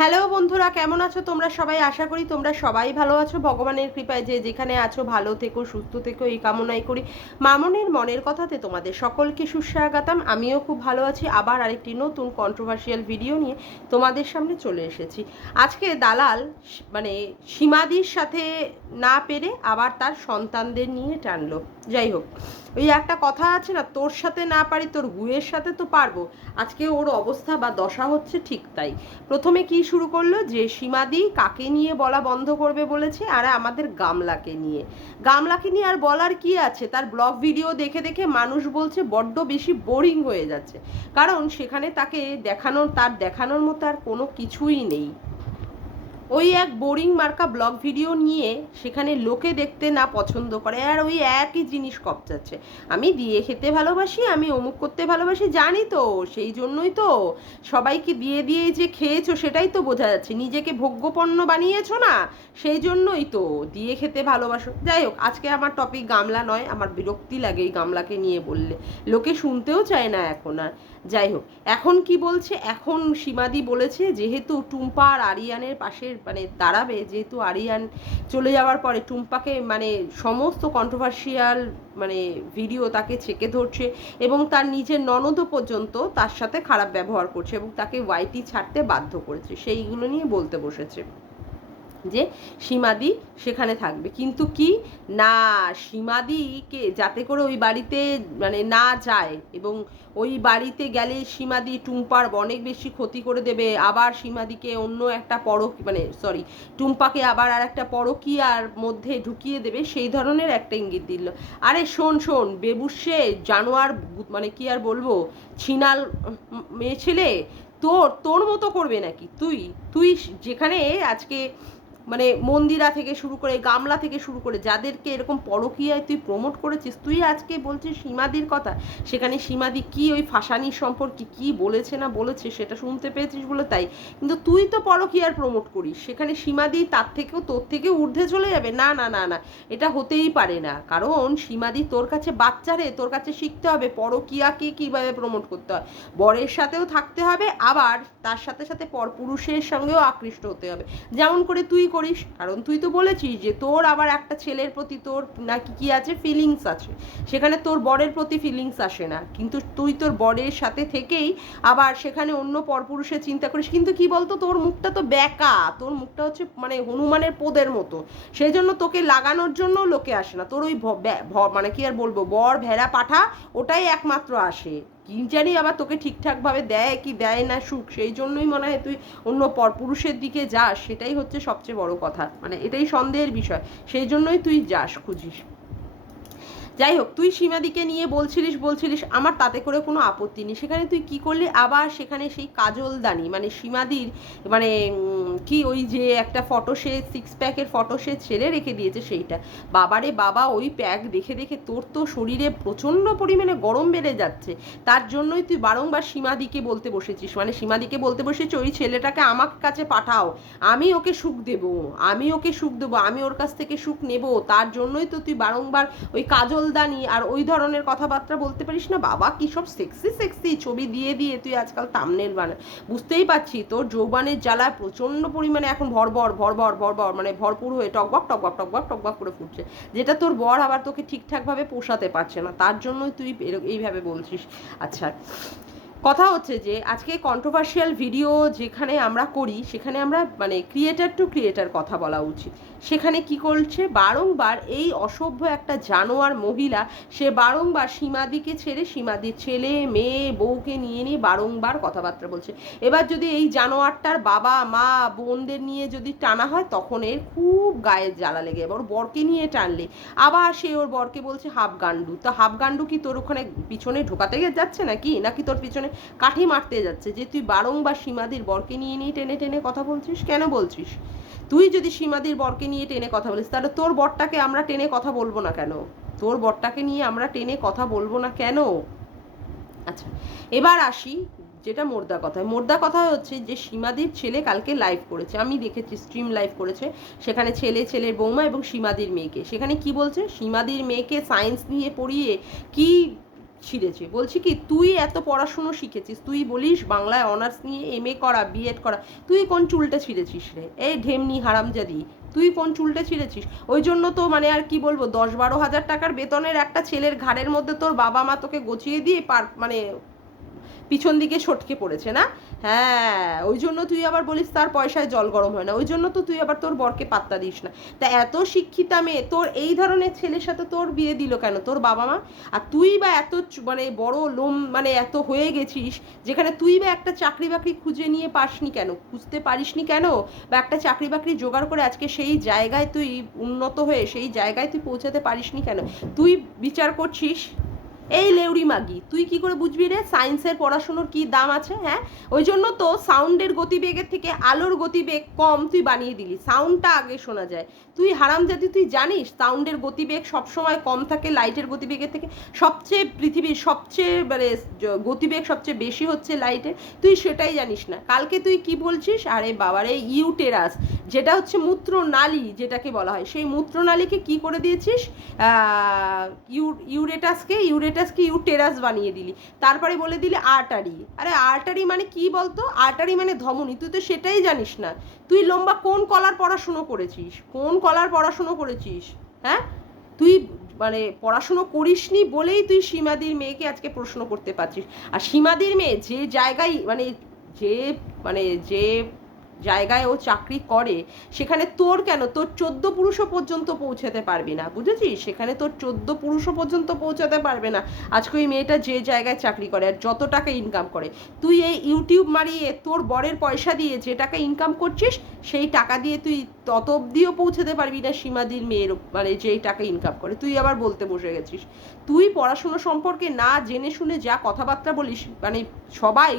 Hello বন্ধুরা, কেমন আছো তোমরা সবাই? আশা করি তোমরা সবাই ভালো আছো। ভগবানের কৃপায় যে যেখানে আছো ভালো থেকো, সুস্থ থেকো, এই কামনাই করি। মামনের মনের কথাতে তোমাদের সকলকে সুস্বাগতম। আমিও খুব ভালো আছি। আবার আরেকটি নতুন কন্ট্রোভার্সিয়াল ভিডিও নিয়ে তোমাদের সামনে চলে এসেছি। আজকে দালাল মানে সীমাদির সাথে না পেরে আবার তার সন্তানদের নিয়ে টানলো। যাই হোক, ওই একটা কথা আছে না, তোর সাথে না পারি তোর গুয়ের সাথে তো পারবো। আজকে ওর অবস্থা বা দশা হচ্ছে ঠিক তাই। প্রথমে কি শুরু করলো যে সীমাদি কাকে নিয়ে বলা বন্ধ করবে বলেছে, আর আমাদের গামলাকে নিয়ে। গামলাকে নিয়ে আর বলার কি আছে? তার ব্লগ ভিডিও দেখে দেখে মানুষ বলছে বড্ড বেশি বোরিং হয়ে যাচ্ছে, কারণ সেখানে তাকে দেখানোর মতো আর কোনো কিছুই নেই। ওই এক বোরিং মার্কা ব্লগ ভিডিও নিয়ে সেখানে লোকে দেখতে না পছন্দ করে, আর ওই একই জিনিস কপচাচ্ছে। আমি দিয়ে খেতে ভালোবাসি, আমি অমুক করতে ভালোবাসি, জানি তো, সেই জন্যই তো সবাইকে দিয়ে দিয়েই যে খেয়েছো সেটাই তো বোঝা যাচ্ছে। নিজেকে ভোগ্যপণ্য বানিয়েছো না, সেই জন্যই তো দিয়ে খেতে ভালোবাসো। যাই হোক, আজকে আমার টপিক গামলা নয়। আমার বিরক্তি লাগে এই গামলাকে নিয়ে বললে, লোকে শুনতেও চায় না এখন আর। যাই হোক, এখন কি বলছে? এখন সীমাদি বলেছে যেহেতু টুম্পা আর আরিয়ানের পাশে দাঁড়াবে, যেহেতু আরিয়ান চলে যাওয়ার পরে টুম্পাকে সমস্ত কন্ট্রোভার্সিয়াল ভিডিও তাকে ছেকে ধরছে, এবং তার নিজের ননদও পর্যন্ত তার সাথে খারাপ ব্যবহার করছে এবং তাকে ওয়াইটি ছাড়তে বাধ্য করেছে, সেইগুলো নিয়ে বলতে বসেছে যে সীমাদি সেখানে থাকবে। কিন্তু কি না, সীমাদিকে যাতে করে ওই বাড়িতে না যায়, এবং ওই বাড়িতে গেলে সীমাদি টুম্পার অনেক বেশি ক্ষতি করে দেবে, আবার সীমাদিকে অন্য একটা টুম্পাকে আবার আর একটা পরকীয়ার মধ্যে ঢুকিয়ে দেবে, সেই ধরনের একটা ইঙ্গিত দিল। আরে শোন বেবুসে জানোয়ার, কি আর বলবো, ছিনাল মেয়ে ছেলে, তোর মতো করবে নাকি? তুই তুই যেখানে আজকে মন্দিরা থেকে শুরু করে গামলা থেকে শুরু করে যাদেরকে এরকম পরকীয়ায় তুই প্রমোট করেছিস, তুই আজকে বলছিস সীমাদির কথা। সেখানে সীমাদি কি ওই ফাঁসানির সম্পর্কে কি বলেছে না বলেছে সেটা শুনতে পেয়েছিস বলে তাই, কিন্তু তুই তো পরকীয়ার প্রমোট করিস, সেখানে সীমাদি তার থেকেও তোর থেকেও ঊর্ধ্বে চলে যাবে? না না না না, এটা হতেই পারে না। কারণ সীমাদি তোর কাছে বাচ্চা রে, তোর কাছে শিখতে হবে পরকীয়াকে কীভাবে প্রমোট করতে হয়। বরের সাথেও থাকতে হবে, আবার তার সাথে সাথে পরপুরুষের সঙ্গেও আকৃষ্ট হতে হবে, যেমন করে তুই করিস। কারণ তুই তো বলেছিস যে তোর আবার একটা ছেলের প্রতি তোর নাকি কি আছে, ফিলিংস আছে, সেখানে তোর বরের প্রতি ফিলিংস আসে না, কিন্তু তুই তোর বরের সাথে থেকেই আবার সেখানে অন্য পরপুরুষের চিন্তা করিস। কিন্তু কি বলতো, তোর মুখটা তো বেঁকা, তোর মুখটা হচ্ছে হনুমানের পোদের মতো, সেই জন্য তোকে লাগানোর জন্য লোকে আসে না। তোর ওই কি আর বলবো, বর ভেড়া পাঠা, ওটাই একমাত্র আসে। কি জানি আবার তোকে ঠিকঠাকভাবে দেয় কি দেয় না সুখ, সেই জন্যই মনে হয় তুই অন্য পরপুরুষের দিকে যাস, সেটাই হচ্ছে সবচেয়ে বড় কথা। এটাই সন্দেহের বিষয়, সেই জন্যই তুই যাস, খুঁজিস। যাই হোক, তুই সীমাদিকে নিয়ে বলছিলিস, আমার তাতে করে কোনো আপত্তি নেই। সেখানে তুই কি করলি, আবার সেখানে সেই কাজলদানি সীমাদির কি ওই যে একটা ফটো, সে সিক্স প্যাকের ফটো সে ছেড়ে রেখে দিয়েছে, সেইটা বাবারে বাবা, ওই প্যাক দেখে দেখে তোর তো শরীরে প্রচণ্ড পরিমাণে গরম বেড়ে যাচ্ছে। তার জন্যই তুই বারংবার সীমাদিকে বলতে বসেছিস, সীমাদিকে বলতে বসেছিস ওই ছেলেটাকে আমার কাছে পাঠাও, আমি ওকে সুখ দেবো, আমি ওর কাছ থেকে সুখ নেব। তার জন্যই তো তুই বারংবার ওই কাজলদানি আর ওই ধরনের কথাবার্তা বলতে পারিস না। বাবা কি সব সেক্সি ছবি দিয়ে দিয়ে তুই আজকাল থাম্বনেল বানা। বুঝতেই পারছি তোর যৌবনের জ্বালা প্রচণ্ড পরিমাণে এখন ভরভর ভরপুর হয়ে টকবক করে ফুটছে, যেটা তোর বর আবার তোকে ঠিকঠাকভাবে পোষাতে পারছে না, তার জন্যই তুই এইভাবে বলছিস। আচ্ছা, কথা হচ্ছে যে আজকে কন্ট্রোভার্সিয়াল ভিডিও যেখানে আমরা করি, সেখানে আমরা ক্রিয়েটার টু ক্রিয়েটার কথা বলা উচিত। সেখানে কি করছে, বারংবার এই অসভ্য একটা জানোয়ার মহিলা, সে বারংবার সীমাদিকে ছেড়ে সীমাদির ছেলে মেয়ে বউকে নিয়ে বারংবার কথাবার্তা বলছে। এবার যদি এই জানোয়ারটার বাবা মা বোনদের নিয়ে যদি টানা হয়, তখন এর খুব গায়ে জ্বালা লেগে যাবে। ওর বরকে নিয়ে টানলে আবার সে ওর বরকে বলছে হাফ গান্ডু। তো হাফ গান্ডু কি তোর ওখানে পিছনে ঢোকাতে যাচ্ছে নাকি তোর পিছনে কাঠি মারতে যাচ্ছে, যে তুই বারংবার সীমাদির বরকে নিয়ে টেনে টেনে কথা বলছিস? কেন বলছিস? তুই যদি সীমাদির বরকে নিয়ে টেনে কথা বলিস, তাহলে তোর বরটাকে আমরা টেনে কথা বলবো না কেন? তোর বরটাকে নিয়ে আমরা টেনে কথা বলবো না কেন? আচ্ছা, এবার আসি যেটা মোর্দা কথা হচ্ছে যে সীমাদির ছেলে কালকে লাইভ করেছে, আমি দেখেছি, স্ট্রিম লাইভ করেছে। সেখানে ছেলের বৌমা এবং সীমাদির মেয়েকে, সেখানে কি বলছে, সীমাদির মেয়েকে সায়েন্স নিয়ে পড়িয়ে কি ছিঁড়েছে। বলছি কি, তুই এত পড়াশুনো শিখেছিস, তুই বলিস বাংলায় অনার্স নিয়ে এমএ করা, বিএড করা, তুই কোন চুলটা ছিঁড়েছিস রে? এই ঢেমনি হারামজাদি, তুই কোন চুলটা ছিঁড়েছিস? ওই জন্য তো মানে আর কি বলবো, 10-12 হাজার টাকার বেতনের একটা ছেলের ঘাড়ের মধ্যে তোর বাবা মা তোকে গচিয়ে দিয়ে মানে পিছন দিকে সটকে পড়েছে না? হ্যাঁ, ওই জন্য তুই আবার বলিস তার পয়সায় জল গরম হয় না, ওই জন্য তো তুই আবার তোর বরকে পাত্তা দিস না। তা এত শিক্ষিতা মেয়ে তোর এই ধরনের ছেলের সাথে তোর বিয়ে দিল কেন তোর বাবা মা? আর তুই বা এত মানে বড় লোম মানে এত হয়ে গেছিস, যেখানে তুই বা একটা চাকরি বাকরি খুঁজে নিয়ে পাসনি কেন, খুঁজতে পারিসনি কেন, বা একটা চাকরি বাকরি জোগাড় করে আজকে সেই জায়গায় তুই উন্নত হয়ে সেই জায়গায় তুই পৌঁছাতে পারিসনি কেন? তুই বিচার করছিস এই লেউড়ি মাগি, তুই কি করে বুঝবি রে সায়েন্সের পড়াশুনোর কি দাম আছে? হ্যাঁ, ওই জন্য তো সাউন্ডের গতিবেগের থেকে আলোর গতিবেগ কম তুই বানিয়ে দিলি, সাউন্ডটা আগে শোনা যায়। তুই হারামজাদি, তুই জানিস সাউন্ডের গতিবেগ সবসময় কম থাকে লাইটের গতিবেগের থেকে? সবচেয়ে পৃথিবীর সবচেয়ে মানে গতিবেগ সবচেয়ে বেশি হচ্ছে লাইটের, তুই সেটাই জানিস না। কালকে তুই কি বলছিস, আরে বাবারে ইউটেরাস, যেটা হচ্ছে মূত্রনালী যেটাকে বলা হয়, সেই মূত্রনালীকে কি করে দিয়েছিস, ইউরেটাসকে ইউটেরাস বানিয়ে দিলি। তারপরে বলে দিলি আর্টারি। আরে আর্টারি মানে কি বলতো? আর্টারি মানে ধমনী, তুই তো সেটাই জানিস না। তুই লম্বা কোন কলার পড়াশুনো করেছিস, কোন কলার পড়াশুনো করেছিস? হ্যাঁ, তুই মানে পড়াশুনো করিসনি বলেই তুই সীমাদির মেয়েকে আজকে প্রশ্ন করতে পারছিস। আর সীমাদির মেয়ে যে জায়গায় যে মানে যে জায়গায় ও চাকরি করে, সেখানে তোর কেন, তোর 14 পুরুষও পর্যন্ত পৌঁছাতে পারবি না, বুঝেছিস? সেখানে তোর 14 পুরুষও পর্যন্ত পৌঁছাতে পারবে না আজকে ওই মেয়েটা যে জায়গায় চাকরি করে আর যত টাকা ইনকাম করে। তুই এই ইউটিউব মারিয়ে তোর বরের পয়সা দিয়ে যে টাকা ইনকাম করছিস, সেই টাকা দিয়ে তুই তত অবধিও পৌঁছাতে পারবি না সীমাদির মেয়ের মানে যেই টাকা ইনকাম করে। তুই আবার বলতে বসে গেছিস। তুই পড়াশুনো সম্পর্কে না জেনে শুনে যা কথাবার্তা বলিস, মানে সবাই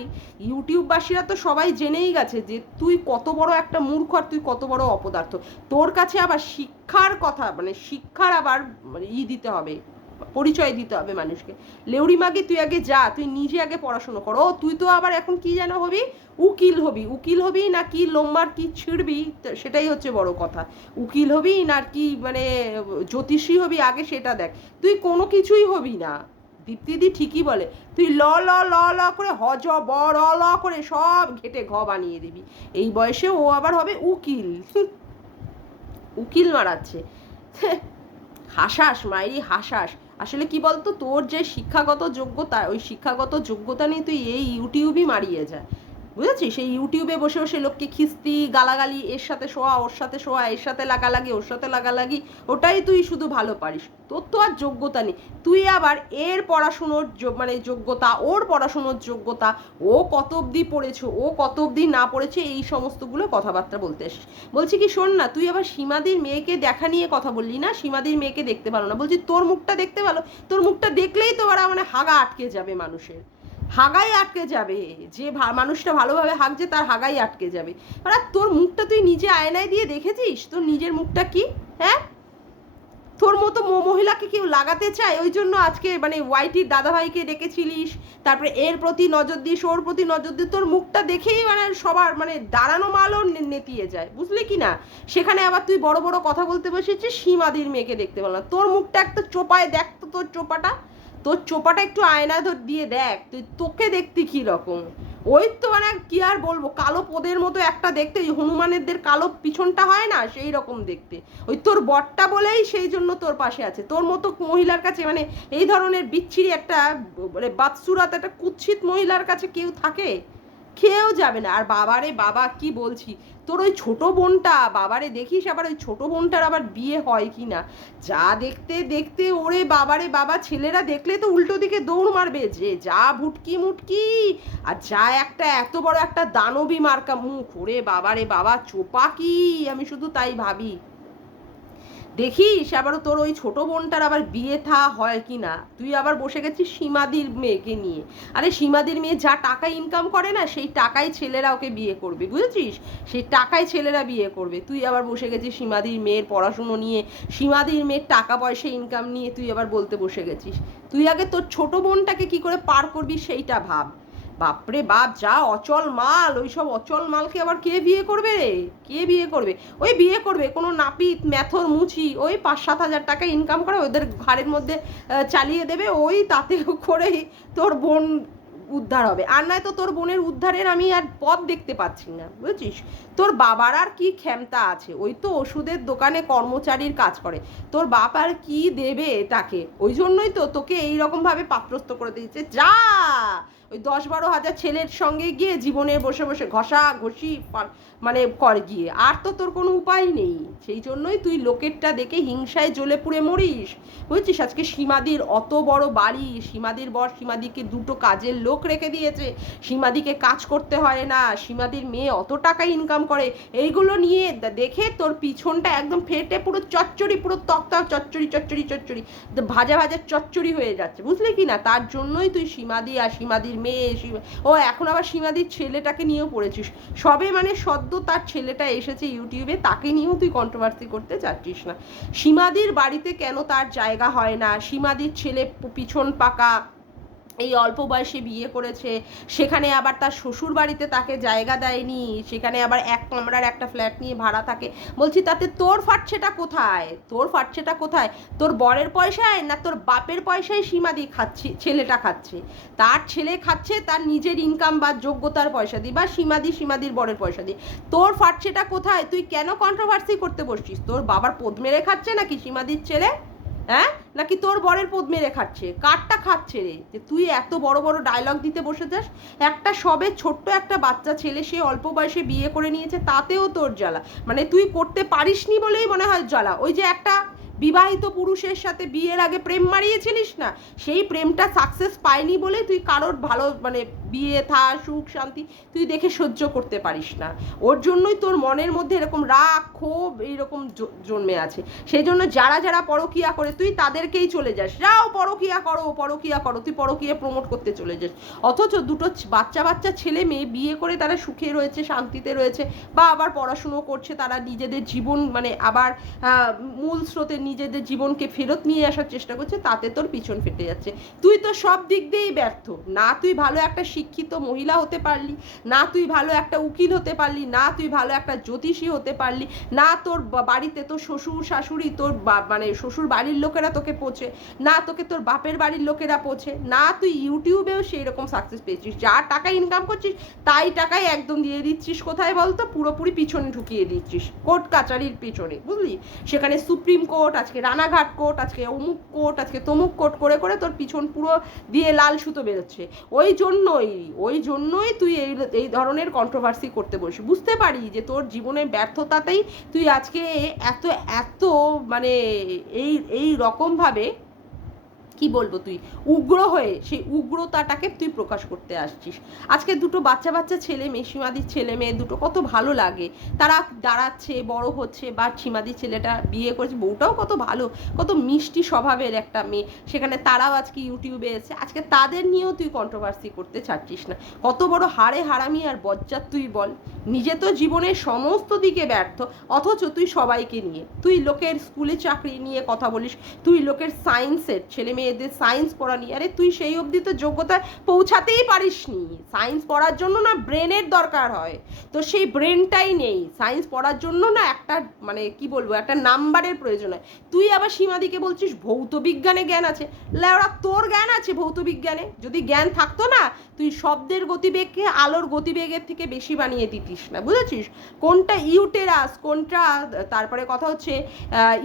ইউটিউববাসীরা তো সবাই জেনেই গেছে যে তুই কত বড় একটা মূর্খ আর তুই কত বড় অপদার্থ। তোর কাছে আবার শিক্ষার কথা মানে শিক্ষার আবার দিতে হবে, পরিচয় দিতে হবে মানুষকে। লেউড়ি মাগি, তুই আগে যা, তুই নিজে আগে পড়াশুনো কর। ও তুই তো আবার এখন কি যেন হবি, উকিল হবি না কি লোম্বার কি ছিঁড়বি, সেটাই হচ্ছে বড় কথা। উকিল হবি না কি মানে জ্যোতিষী হবি, আগে সেটা দেখ। তুই কোনো কিছুই হবি না। দীপ্তিদি ঠিকই বলে, তুই ল ল ল ল করে হজ ব র ল করে সব ঘেটে ঘ বানিয়ে দিবি। এই বয়সে ও আবার হবে উকিল, উকিল মারাচ্ছে। হাসাস মাইরি হাসাস। আসলে কি বলতো, তোর যে শিক্ষাগত যোগ্যতা, ওই শিক্ষাগত যোগ্যতা নিয়ে তুই এই ইউটিউবই মারিয়ে যা, বুঝেছিস? সেই ইউটিউবে বসে বসে লোককে খিস্তি গালাগালি, এর সাথে শোয়া ওর সাথে শোয়া, এর সাথে লাগালাগি ওর সাথে লাগালাগি, ওটাই তুই শুধু ভালো পারিস। তোর তো আর যোগ্যতা নেই। তুই আবার এর পড়াশুনোর মানে যোগ্যতা, ওর পড়াশুনোর যোগ্যতা, ও কত অবধি পড়েছে ও কত অবধি না পড়েছে, এই সমস্তগুলো কথাবার্তা বলতে আসিস। বলছি কি শোন না, তুই আবার সীমাদির মেয়েকে দেখা নিয়ে কথা বললি না, সীমাদির মেয়েকে দেখতে ভালো না, বলছি তোর মুখটা দেখতে ভালো। তোর মুখটা দেখলেই তো ওরা মানে হাগা আটকে যাবে মানুষের, হাগাই আটকে যাবে। যে মানুষটা ভালোভাবে হাগছে তার হাগাই আটকে যাবে। আর তোর মুখটা তুই নিজে আয়নায় দিয়ে দেখেছিস তোর নিজের মুখটা কি? হ্যাঁ, তোর মতো মহিলাকে কেউ লাগাতে চায়, ওই জন্য আজকে মানে ওয়াইটির দাদাভাইকে ডেকেছিলিস, তারপরে এর প্রতি নজর দিস ওর প্রতি নজর দিস, তোর মুখটা দেখেই মানে সবার মানে দাঁড়ানো মালও নেতিয়ে যায়, বুঝলি কি না? সেখানে আবার তুই বড় বড় কথা বলতে বসেছিস সীমাদির মেয়েকে দেখতে পেলাম। তোর মুখটা একটা চোপায় দেখ তো, তোর চোপাটা একটু আয়না দিয়ে দেখ, তুই তোকে দেখতে কি রকম। ওই তো মানে কি আর বলবো, কালো পোদের মতো একটা দেখতে, ওই হনুমানেরদের কালো পিছনটা হয় না, সেই রকম দেখতে। ওই তোর বরটা বলেই সেই জন্য তোর পাশে আছে। তোর মতো মহিলার কাছে মানে এই ধরনের বিচ্ছিরি একটা মানে বাদসুরাত একটা কুৎসিত মহিলার কাছে কেউ থাকে? খেয়েও যাবে না। আর বাবারে বাবা কি বলছি, তোর ওই ছোট বোনটা, বাবারে দেখিস আবার ওই ছোট বোনটার আবার বিয়ে হয় কি না, যা দেখতে দেখতে ওরে বাবারে বাবা, ছেলেরা দেখলে তো উল্টো দিকে দৌড় মারবে, যে যা ভুটকি মুটকি, আর যা একটা এত বড় একটা দানবী মার্কা মুখ, ওরে বাবারে বাবা চোপা কি, আমি শুধু তাই ভাবি। দেখিস আবারও তোর ওই ছোট বোনটার আবার বিয়ে থা হয় কি না। তুই আবার বসে গেছিস সীমাদির মেয়েকে নিয়ে। আরে সীমাদির মেয়ে যা টাকা ইনকাম করে না, সেই টাকায় ছেলেরা ওকে বিয়ে করবে, বুঝেছিস? সেই টাকায় ছেলেরা বিয়ে করবে। তুই আবার বসে গেছিস সীমাদির মেয়ের পড়াশুনো নিয়ে, সীমাদির মেয়ের টাকা পয়সা ইনকাম নিয়ে তুই আবার বলতে বসে গেছিস। তুই আগে তোর ছোট বোনটাকে কি করে পার করবি সেইটা ভাব। বাপরে বাপ, যা অচল মাল, ওই সব অচল মালকে আবার কে বিয়ে করবে রে? কে বিয়ে করবে? ওই বিয়ে করবে কোনো নাপিত ম্যাথর মুচি, ওই 5-7 হাজার টাকা ইনকাম করে ওদের ঘাড়ের মধ্যে চালিয়ে দেবে, ওই তাতে করেই তোর বোন উদ্ধার হবে। আর নয় তো তোর বোনের উদ্ধারের আমি আর পথ দেখতে পাচ্ছি না, বুঝছিস? তোর বাবার আর কি ক্ষমতা আছে? ওই তো ওষুধের দোকানে কর্মচারীর কাজ করে, তোর বাপ আর কি দেবে তাকে? ওই জন্যই তো তোকে এইরকমভাবে পাত্রস্থ করে দিয়েছে। যা ওই 10-12 হাজার ছেলের সঙ্গে গিয়ে জীবনে বসে বসে ঘষা ঘষি মানে কর গিয়ে, আর তো তোর কোনো উপায় নেই। সেই জন্যই তুই লোকেরটা দেখে হিংসায় জ্বলে পুড়ে মরিস, বুঝছিস? আজকে সীমাদির অত বড় বাড়ি, সীমাদির বর সীমাদিকে 2টো কাজের লোক রেখে দিয়েছে, সীমাদিকে কাজ করতে হয় না, সীমাদির মেয়ে অত টাকা ইনকাম করে, এইগুলো নিয়ে দেখে তোর পিছনটা একদম ফেটে পুরো চচ্চড়ি, পুরো তক্তা চচ্চড়ি চচ্চড়ি চচ্চড়ি ভাজা ভাজা চচ্চড়ি হয়ে যাচ্ছে, বুঝলি কি না? তার জন্যই তুই সীমাদি আর সীমাদির মেয়ে, ও এখন আবার সীমাদির ছেলেটাকে নিয়েও পড়েছিস। সবে মানে সদ্য তার ছেলেটা এসেছে ইউটিউবে, তাকে নিয়েও তুই কন্ট্রোভার্সি করতে চাচ্ছিস না। সীমাদির বাড়িতে কেন তার জায়গা হয় না? সীমাদির ছেলে পিছন পাকা, এই অল্প বয়সে বিয়ে করেছে, সেখানে আবার তার শ্বশুর বাড়িতে তাকে জায়গা দেয়নি, সেখানে আবার 1 কামরার একটা ফ্ল্যাট নিয়ে ভাড়া থাকে। বলছি তাতে তোর ফাটছেটা কোথায়? তোর ফাটছেটা কোথায়? তোর বরের পয়সায় না তোর বাপের পয়সায় সীমাদি খাচ্ছে, ছেলেটা খাচ্ছে? তার ছেলে খাচ্ছে তার নিজের ইনকাম বা যোগ্যতার পয়সা দিয়ে, বা সীমাদির বরের পয়সা দিয়ে। তোর ফাটছেটা কোথায়? তুই কেন কন্ট্রোভার্সি করতে বসছিস? তোর বাবার পদ মেরে খাচ্ছে নাকি সীমাদির ছেলে? হ্যাঁ, নাকি তোর বরের পদ মেরে খাচ্ছে? কারটা খাচ্ছে রে, যে তুই এত বড় বড় ডায়লগ দিতে বসে যাস? একটা সবে ছোট্ট একটা বাচ্চা ছেলে, সে অল্প বয়সে বিয়ে করে নিয়েছে, তাতেও তোর জ্বালা? মানে তুই করতে পারিসনি বলেই মনে হয় জ্বালা। ওই যে একটা বিবাহিত পুরুষের সাথে বিয়ের আগে প্রেম মারিয়েছিলিস না, সেই প্রেমটা সাকসেস পায়নি বলে তুই কারোর ভালো মানে বিয়ে থা সুখ শান্তি তুই দেখে সহ্য করতে পারিস না। ওর জন্যই তোর মনের মধ্যে এরকম রাগ ক্ষোভ এইরকম জন্মে আছে। সেই জন্য যারা যারা পরকিয়া করে তুই তাদেরকেই চলে যাস, যাও পরকিয়া করো পরকিয়া করো, তুই পরকিয়া প্রমোট করতে চলে যাস। অথচ 2টো বাচ্চা ছেলে মেয়ে বিয়ে করে তারা সুখে রয়েছে, শান্তিতে রয়েছে, বা আবার পড়াশুনো করছে, তারা নিজেদের জীবন মানে আবার মূল স্রোতে নিজেদের জীবনকে ফেরত নিয়ে আসার চেষ্টা করছে, তাতে তোর পিছন ফেটে যাচ্ছে। তুই তো সব দিক দিয়েই ব্যর্থ। না তুই ভালো একটা শিক্ষিত মহিলা হতে পারলি, না তুই ভালো একটা উকিল হতে পারলি, না তুই ভালো একটা জ্যোতিষী হতে পারলি, না তোর বাড়িতে তোর শ্বশুর শাশুড়ি, তোর মানে শ্বশুর বাড়ির লোকেরা তোকে পোছে, না তোকে তোর বাপের বাড়ির লোকেরা পোছে, না তুই ইউটিউবেও সেই রকম সাকসেস পেয়েছিস। যা টাকা ইনকাম করছিস তাই টাকাই একদম দিয়ে দিচ্ছিস কোথায় বলতো? পুরোপুরি পিছনে ঢুকিয়ে দিচ্ছিস, কোর্ট কাচারির পিছনে, বুঝলি? সেখানে সুপ্রিম কোর্ট, আজকে রানাঘাট কোর্ট, আজকে অমুক কোর্ট, আজকে তমুক কোর্ট করে করে তোর পিছন পুরো দিয়ে লাল সুতো বেরোচ্ছে। ওই জন্যই তুই এই ধরনের কন্ট্রোভার্সি করতে বসি। বুঝতে পারি যে তোর জীবনের ব্যর্থতাতেই তুই আজকে এত এত মানে এই রকমভাবে কি বলবো, তুই উগ্র হয়ে সেই উগ্রতাটাকে তুই প্রকাশ করতে আসছিস। আজকে 2টো বাচ্চা ছেলে মেয়ে, সীমাদির ছেলে মেয়ে 2টো কত ভালো লাগে, তারা দাঁড়াচ্ছে, বড় হচ্ছে, বা সীমাদির ছেলেটা বিয়ে করেছে, বউটাও কত ভালো, কত মিষ্টি স্বভাবের একটা মেয়ে, সেখানে তারাও আজকে ইউটিউবে এসে, আজকে তাদের নিয়েও তুই কন্ট্রোভার্সি করতে ছাড়ছিস না। কত বড় হাড়ে হারামি আর বজ্জাত তুই বল। নিজে তো জীবনের সমস্ত দিকে ব্যর্থ, অথচ তুই সবাইকে নিয়ে, তুই লোকের স্কুলে চাকরি নিয়ে কথা বলিস, তুই লোকের সায়েন্সের ছেলে মেয়েদের সায়েন্স পড়া নিয়ে, আরে তুই সেই অবধি তো যোগ্যতায় পৌঁছাতেই পারিসনি। সায়েন্স পড়ার জন্য না ব্রেনের দরকার হয়, তো সেই ব্রেনটাই নেই। সায়েন্স পড়ার জন্য না একটা মানে কি বলবো, একটা নাম্বারের প্রয়োজন হয়। তুই আবার সীমাদিকে বলছিস ভৌত বিজ্ঞানে জ্ঞান আছে। লেওড়া, তোর জ্ঞান আছে ভৌত বিজ্ঞানে? যদি জ্ঞান থাকতো না, তুই শব্দের গতিবেগকে আলোর গতিবেগের থেকে বেশি বানিয়ে দিতিস না, বুঝেছিস? কোনটা ইউটেরাস, কোনটা তারপরে কথা হচ্ছে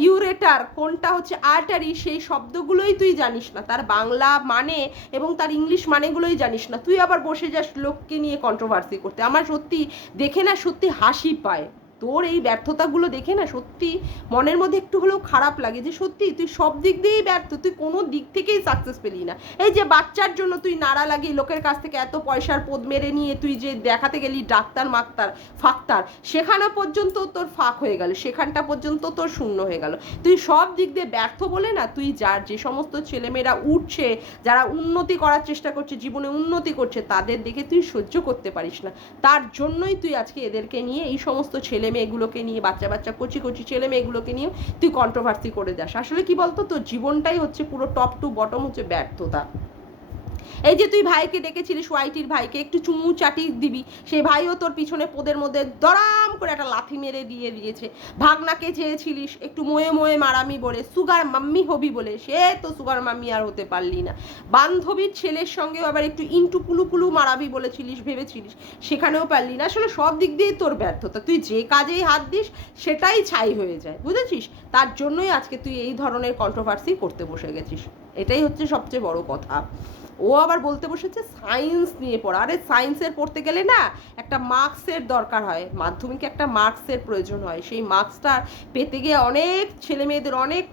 ইউরেটার, কোনটা হচ্ছে আর্টারি, সেই শব্দগুলোই তুই জানিস না, তার বাংলা মানে এবং তার ইংলিশ মানেগুলোই জানিস না। তুই আবার বসে যাস লোককে নিয়ে কন্ট্রোভার্সি করতে। আমার সত্যি দেখে না সত্যি হাসি পায়। তোর এই ব্যর্থতাগুলো দেখে না সত্যি মনের মধ্যে একটু হলেও খারাপ লাগে, যে সত্যি তুই সব দিক দিয়েই ব্যর্থ, তুই কোনো দিক থেকেই সাকসেস পেলি না। এই যে বাচ্চার জন্য তুই নাড়া লাগিয়ে লোকের কাছ থেকে এত পয়সার পদ মেরে নিয়ে তুই যে দেখাতে গেলি ডাক্তার মাক্তার ফাক্তার, সেখানে পর্যন্ত তোর ফাঁক হয়ে গেল, সেখানটা পর্যন্ত তোর শূন্য হয়ে গেল। তুই সব দিক দিয়ে ব্যর্থ বলে না, তুই যার যে সমস্ত ছেলেমেয়েরা উঠছে, যারা উন্নতি করার চেষ্টা করছে, জীবনে উন্নতি করছে, তাদের দেখে তুই সহ্য করতে পারিস না। তার জন্যই তুই আজকে এদেরকে নিয়ে, এই সমস্ত ছেলে মেয়েগুলোকে নিয়ে, বাচ্চা কচি ছেলে মেয়েগুলোকে নিয়ে তুই কন্ট্রোভার্সি করে যাস। আসলে কি বলতো, তোর জীবনটাই হচ্ছে পুরো টপ টু বটম হচ্ছে ব্যর্থতা। এই যে তুই ভাইকে ডেকেছিলিস, ওয়াইটির ভাইকে, একটু চুমু চাটি দিবি, সেই ভাইও তোর পিছনে পোদের মধ্যে দরাম করে একটা লাথি মেরে দিয়ে দিয়েছে। ভাগনাকে চেয়েছিলিস একটু মোয়ে মোয়ে মারামি বলে, সুগার মাম্মি হবি বলে, সে তো সুগার মাম্মি আর হতে পারলি না। বান্ধবীর ছেলের সঙ্গেও আবার একটু ইন্টু কুলু কুলু মারাবি বলেছিলিস, ভেবেছিলিস, সেখানেও পারলি না। আসলে সব দিক দিয়েই তোর ব্যর্থতা, তুই যে কাজেই হাত দিস সেটাই ছাই হয়ে যায়, বুঝেছিস? তার জন্যই আজকে তুই এই ধরনের কন্ট্রোভার্সি করতে বসে গেছিস, এটাই হচ্ছে সবচেয়ে বড় কথা। ও আবার বলতে বসেছে সায়েন্স নিয়ে পড়া। আরে সায়েন্সের পড়তে গেলে না একটা মার্কসের দরকার হয়, মাধ্যমিকে একটা মার্কসের প্রয়োজন হয়, সেই মার্কসটা পেতে গিয়ে অনেক ছেলে মেয়েদের অনেক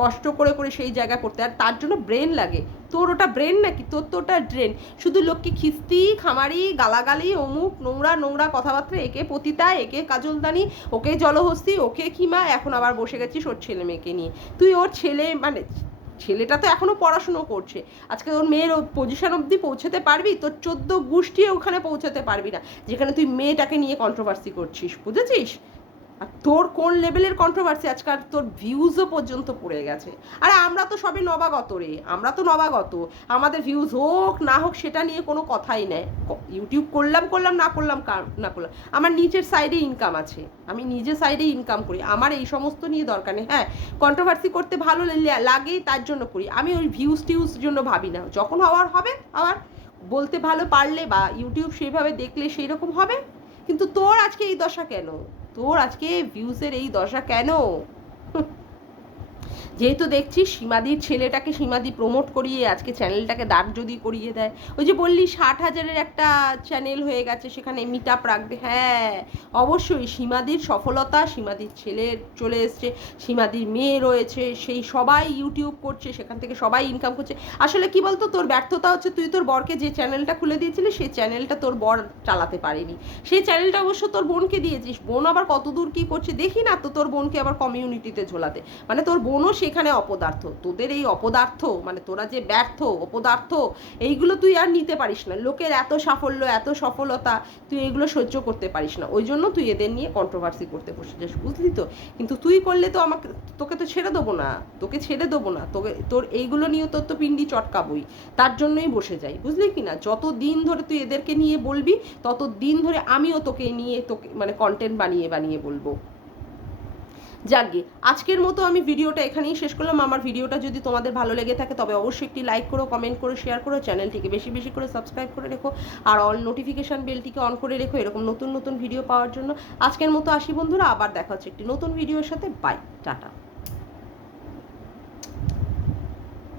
কষ্ট করে করে সেই জায়গা করতে, আর তার জন্য ব্রেন লাগে। তোর ওটা ব্রেন নাকি? তোর তো ওটা ড্রেন, শুধু লোককে খিস্তি খামারি গালাগালি অমুক নোংরা নোংরা কথাবার্তা, একে পতিতা, একে কাজলদানি, ওকে জলহস্তি, ওকে কিমা, এখন আবার বসে গেছিস ওর ছেলে মেয়েকে নিয়ে। তুই ওর ছেলে মানে ছেলেটা তো এখনো পড়াশুনো করছে, আজকে ওর মেয়ের পজিশন অবধি পৌঁছাতে পারবি? তোর 14 গোষ্ঠী ওখানে পৌঁছাতে পারবি না যেখানে তুই মেয়েটাকে নিয়ে কন্ট্রোভার্সি করছিস, বুঝেছিস? আর তোর কোন লেভেলের কন্ট্রোভার্সি, আজকাল তোর ভিউজও পর্যন্ত পড়ে গেছে। আরে আমরা তো সবে নবাগত রে, আমরা তো নবাগত, আমাদের ভিউজ হোক না হোক সেটা নিয়ে কোনো কথাই নেই। ইউটিউব করলাম না করলাম না করলাম, আমার নিজের সাইডে ইনকাম আছে, আমি নিজের সাইডে ইনকাম করি, আমার এই সমস্ত নিয়ে দরকার নেই। হ্যাঁ, কন্ট্রোভার্সি করতে ভালো লাগেই তার জন্য করি, আমি ওই ভিউজ টিউজ জন্য ভাবি না। যখন হওয়ার হবে আবার বলতে ভালো পারলে বা ইউটিউব সেইভাবে দেখলে সেই রকম হবে। কিন্তু তোর আজকে এই দশা কেন? তোর আজকে ভিউজের এই দশা কেন? যেহেতু দেখছিস সীমাদির ছেলেটাকে সীমাদি প্রমোট করিয়ে আজকে চ্যানেলটাকে দাঁড় যদি করিয়ে দেয়, ওই যে বললি 60,000-এর একটা চ্যানেল হয়ে গেছে, সেখানে মিট আপ রাখবে। হ্যাঁ অবশ্যই, সীমাদির সফলতা, সীমাদির ছেলের চলে এসছে, সীমাদির মেয়ে রয়েছে, সেই সবাই ইউটিউব করছে, সেখান থেকে সবাই ইনকাম করছে। আসলে কি বলতো, তোর ব্যর্থতা হচ্ছে তুই তোর বরকে যে চ্যানেলটা খুলে দিয়েছিলি সেই চ্যানেলটা তোর বর চালাতে পারেনি। সেই চ্যানেলটা অবশ্য তোর বোনকে দিয়েছিস, বোন আবার কতদূর কি করছে দেখি না তো, তোর বোনকে আবার কমিউনিটিতে ঝোলাতে, মানে তোর বোনও সেখানে অপদার্থ। তোদের এই অপদার্থ মানে তোরা যে ব্যর্থ অপদার্থ, এইগুলো তুই আর নিতে পারিস না। লোকের এত সাফল্য এত সফলতা তুই এইগুলো সহ্য করতে পারিস না, ওই জন্য তুই এদের নিয়ে কন্ট্রোভার্সি করতে বসেছিস, বুঝলি তো? কিন্তু তুই করলে তো তোকে তো ছেড়ে দেবো না, তোর এইগুলো নিয়ে তোর তো পিন্ডি চটকাবই, তার জন্যই বসে যাই, বুঝলি কি না? যত দিন ধরে তুই এদেরকে নিয়ে বলবি তত দিন ধরে আমিও তোকে নিয়ে মানে কন্টেন্ট বানিয়ে বলবো। যাকগে, আজকের মতো আমি ভিডিওটা এখানেই শেষ করলাম। আমার ভিডিওটা যদি তোমাদের ভালো লেগে থাকে তবে অবশ্যই একটি লাইক করো, কমেন্ট করো, শেয়ার করো, চ্যানেলটিকে বেশি বেশি করে সাবস্ক্রাইব করে রেখো, আর অল নোটিফিকেশান বেলটিকে অন করে রেখো এরকম নতুন নতুন ভিডিও পাওয়ার জন্য। আজকের মতো আসি বন্ধুরা, আবার দেখা হচ্ছে একটি নতুন ভিডিওর সাথে। Bye, tata.